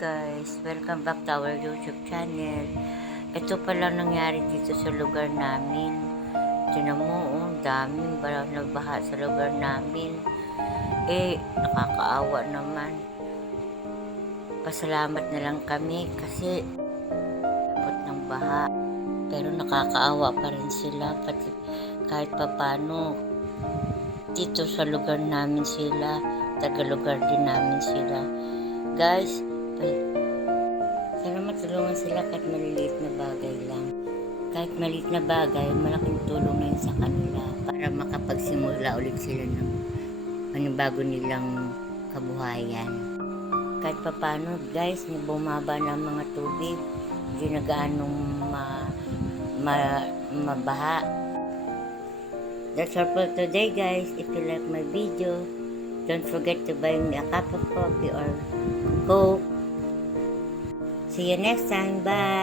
guys, welcome back to our YouTube channel. Ito pala nangyari dito sa lugar namin. Tinan mo, daming nabaha sa lugar namin. Nakakaawa naman. Pasalamat na lang kami kasi abot ng baha. Pero nakakaawa pa rin sila pati kahit papano. Dito sa lugar namin sila, taga-lugar din namin sila. Guys, sana matulungan sila kahit maliliit na bagay lang. Kahit maliit na bagay, malaking tulong na yun sa kanila para makapagsimula ulit sila ng panibago nilang kabuhayan. Kahit papano guys, bumaba na ang mga tubig, hindi na gaanong mabaha. That's all for today guys. If you like my video, don't forget to buy me a cup of coffee or Coke. See you next time. Bye.